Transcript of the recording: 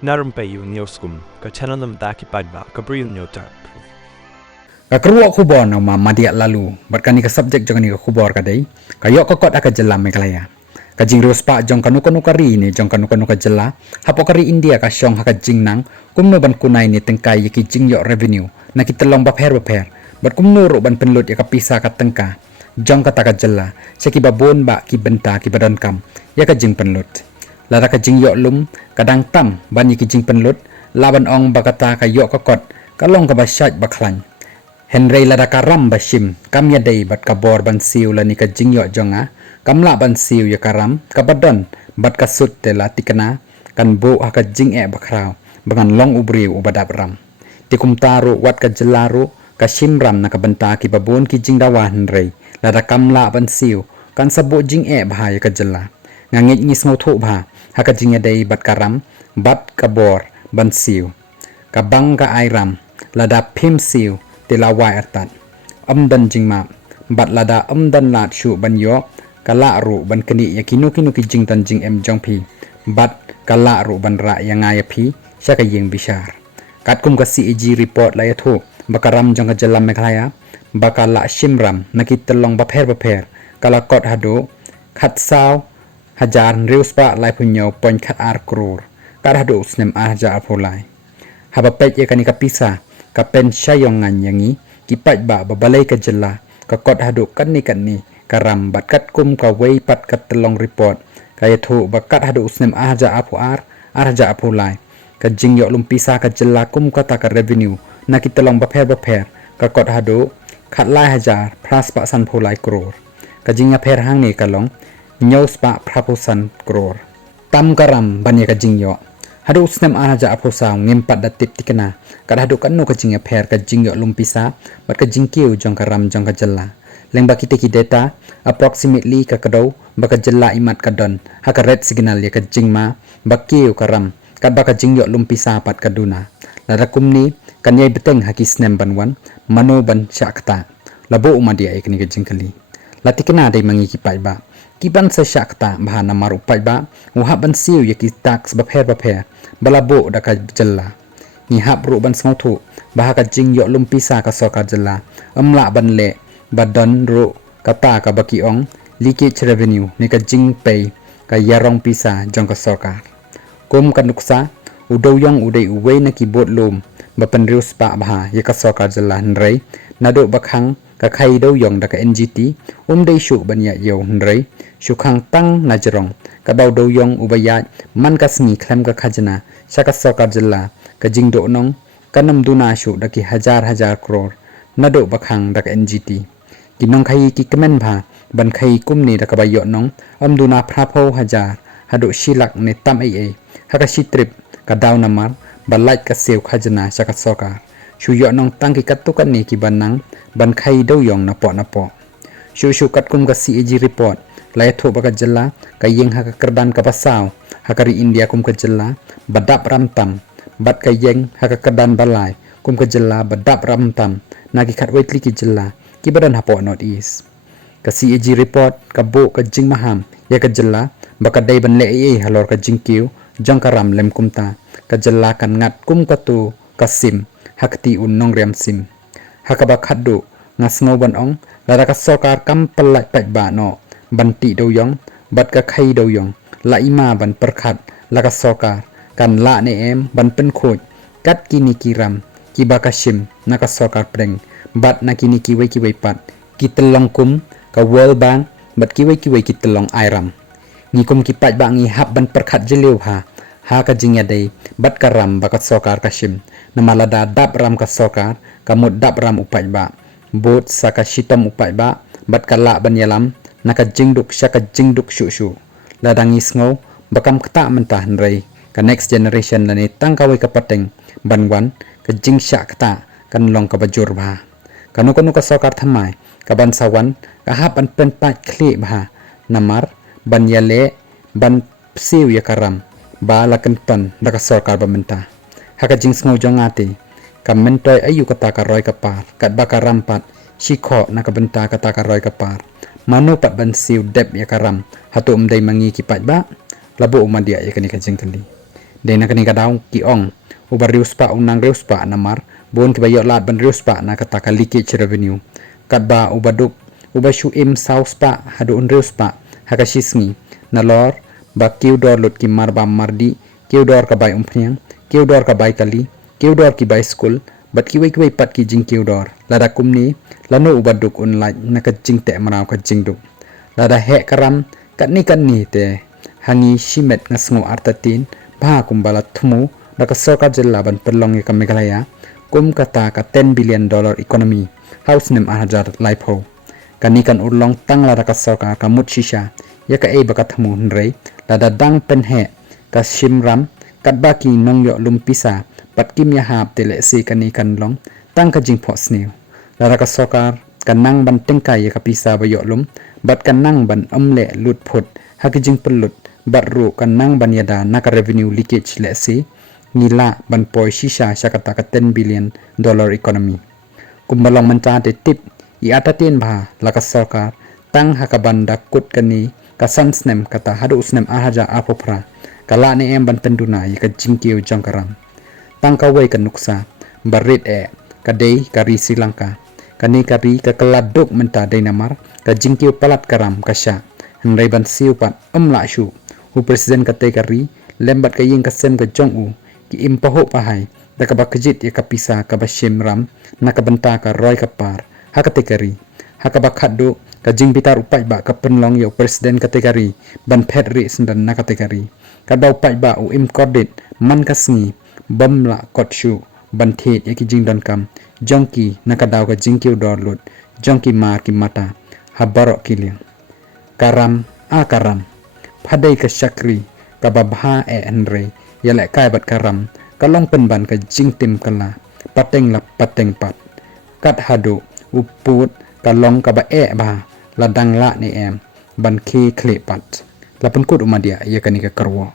Narum payu nioskum, ka chananam daki padba, ka brill nyotar. Kakruwa kubor na madiak lalu, berkani ke subjek jangan ni ke kubor kadai, kayok kokot aka jelam mekalaya. Kajing rius pak jong kanu kari ni jong kanu ka jela, hapo kari India ka syong haka jing nang, kumno ban kunai ni tengkai yaki jing yok revenue, na kita long baper, ber kumno ro ban penlut ya ka pisa ka tengka, jong kata ka jela, seki babon ba ki benta ki badan kam, ya ka jing penlut. Lada ka jing yok lum, kadang tam ban yaki jing penlut, laban ong bakata ka yok kokot, kalong ka basyaj baklan. Henry lada karam bashim, kam yadai bat kabor ban siu la ni ka jing yok jonga, kam la ban siu ya karam, kabadon bat kasut te la tikana, kan bo haka jing bakrau, bangan long ubri ubadab ram. Tikum taru wat ka jelaru, ka shimram na ka benta ki babon ki jing dawa Henry, lada kam la ban siu, kan sabo jing bahaya ka jela. Ngangit ngis ngotu bah, haka jing yadai bat karam, bat kabor ban siu. Kabang ka airam, lada pim siu, tilawai artat dan jingma bat lada dan lat shu ban yo kala ru ban keni yakinu ki jing tan jing jongpi bat kala ru ban ra yang ngaya pi syaka yeng bishar kat kum ka CAG report la yathu bakaram jong ka jalam meklaya bakala shimram nakit telong baper kala kot hado khat saw hajar reus pa lai punyo point khat ar kror kar hado snem ar ja apolai haba pet yakani ka pisa kapen syayongan yangi kipat ba babalai ka jela ka kot haduk kan ni karam bat kat kum ka wei pat kat telong report kaya thu bakat haduk usnem arja arja apu lai ka jing yok lumpisa ka jela kum kata ka revenue na kitelong baper ka kot haduk khat lai hajar pras pa san pulai kror ka jing per hang ni kalong nyaus pa prapusan kror tam karam banya ka jing yok hadu usnem aja aposa ngimpat datip tikena kad hadu kanu ka jing per ka jing yo lumpisa bat ka jing kiu jong karam jong ka jella leng baki teki data approximately ka kadau baka jella imat kadon haka red signal ya ka jing ma bakiu karam kad baka jing yo lumpisa pat kaduna lada kumni kanyai beteng haki snem banwan mano ban syakta labo umadia ikni ka jing kali latikena dai mangi kipai ba kiban sa syakta bahana marupai ba uhab ban siu yaki tax baper balabo da ka jella ni hab ru ban sngotu bahaka jing yo lumpisa ka soka jella amla ban le badon ru kata ka baki ong leakage revenue ni ka jing pay ka yarong pisa jong ka soka kum kan nuksa udaw yong uday uway na keyboard lum bapan rius pa baha ya ka soka jella nrei nado bakhang ka khai daw yong da ka NGT day shu ban ya yo nrei syukhang tang najrong ka daw yong ubayat man ka sngi khlem ka khajna syaka soka jella ka jingdo nong kanam duna shu daki hajar crore nado bakhang dak NGT kinong khai ki kemen bha ban khai kumni da ka bayo nong duna phrapo hajar hadu shilak ne tam ai haka shitrip ka daw namar balait ka sew khajna syaka soka shu yo nong tangki katukan ni ki banang ban khai daw yong na po shu kat kum ka CAG report lai thu baka jella ka yeng haka kerdan ka pasaw hakari India kum ka jella badap ramtam bat ka yeng haka kerdan balai kum ka jella badap ramtam nagi khat wetli ki jella ki badan hapo north east ka CAG report ka bo ka jing maham ya ka jella baka dai ban le halor ka jing kiu jong karam lem kumta ka jella kan ngat kum ka tu ka sim hakti unnong rem sim haka ba khaddu ngasngo ban ong lara ka sokar kam pelai pat ba no banti daw yong bat ka khai daw yong la ima ban perkhat la ka sokar kan la ne ban pen khoj kat kini kiram ki bakashim na ka sokar preng bat na kini ki wei pat ki telong kum ka world bank bat ki wei ki telong airam ni kum ki pat ba ngi hab ban perkhat jeleu ha ka jingya dei bat karam baka sokar kashim na malada dap ram ka sokar kamut dap ram upai ba bot saka shitam upai ba bat kala ban yalam naka jingduk syaka jingduk shu ladangi sngo bakam kata mentah nrei ka next generation lani tangkawai ka pateng banwan ka jingsya kata kan long ka bajur ba kanu ka sokar thamai ka ban sawan ka hap an pen pat kli ba namar ban yale ban siu ya karam ba lakan ton naka sokar ba menta haka jing sngo jongati ka mentoy ayu kata ka roy ka par kat bakaram pat shikho naka benta kata ka roy ka par mano pat ban siu dep ya karam hatu umdai mangi kipat ba labo umadia ya kani kajing kali de na kani ka daw ki ong ubar rius pa unang rius pa namar bon ki bayot lat ban rius pa na kata ka leakage revenue kat ba ubaduk ubashu im saus pa hadu un rius pa hakashisngi na lor ba kiu dor lut ki mar ba mardi kiu dor ka bai umpnyang kiu dor ka bai kali kiu dor ki bai school bat ki wei pat ki jing kiu dor lada kumni lano ubaduk un lai na ka jing te maraw ka jing duk lada he karam kat ni te hangi shimet ngasngo artatin ba kumbala thumu da ka sarkar jilla ban perlong ka Meghalaya kum kata ka $10 billion economy house nem ahajar laipo kanikan urlong tang la ka sarkar ka mutshisha ya ka ei baka thamu nrei lada dang penhe ka shimram katbaki nongyo lumpisa patkim ya hap tele se kanikan long tang ka jingpho sneu lada ka sarkar kanang ban tengkai ya ka pisa bayo lum bat kanang ban amle lut phut hakijing pelut batru kanang ban yada naka revenue leakage le se ngila ban poi shisha shakata ka $10 billion economy kumbalong manta te tip I atatin bha laka sarkar tang hakabanda kut kani ka sansnem kata hadu usnem ahaja apopra kala ne em ban penduna ka jingkiu jangkaram tang ka wei kan nuksa barit ka dei kari Sri Lanka kani kari ka kaladuk menta dainamar ka jingkiu palat karam kasha hangrai ban siu pat la shu hu presiden ka te kari lembat ka ying ka sem ka jong u ki impaho pahai da ka bakjit ya ka pisa ka bashim ram na ka banta ka roy ka par hakatekari hakabakadu ka jingbitar upai ba ka penlong yo presiden kategori ban phetri sendan na kategori ka daw pai ba u im cordit man kasngi bamla kotshu ban thet ya ki jingdon kam jongki na ka daw ka jingkiu dorlut jongki ma ki mata habaro kiling karam karam phadai ka shakri ka babha enre yale kai bat karam kalong penban ka jingtim kala pateng la pateng pat kat hadu uput kalong ka ba ba ladang la ni em ban ki klepat lapun kut umadia ya kani ka karwo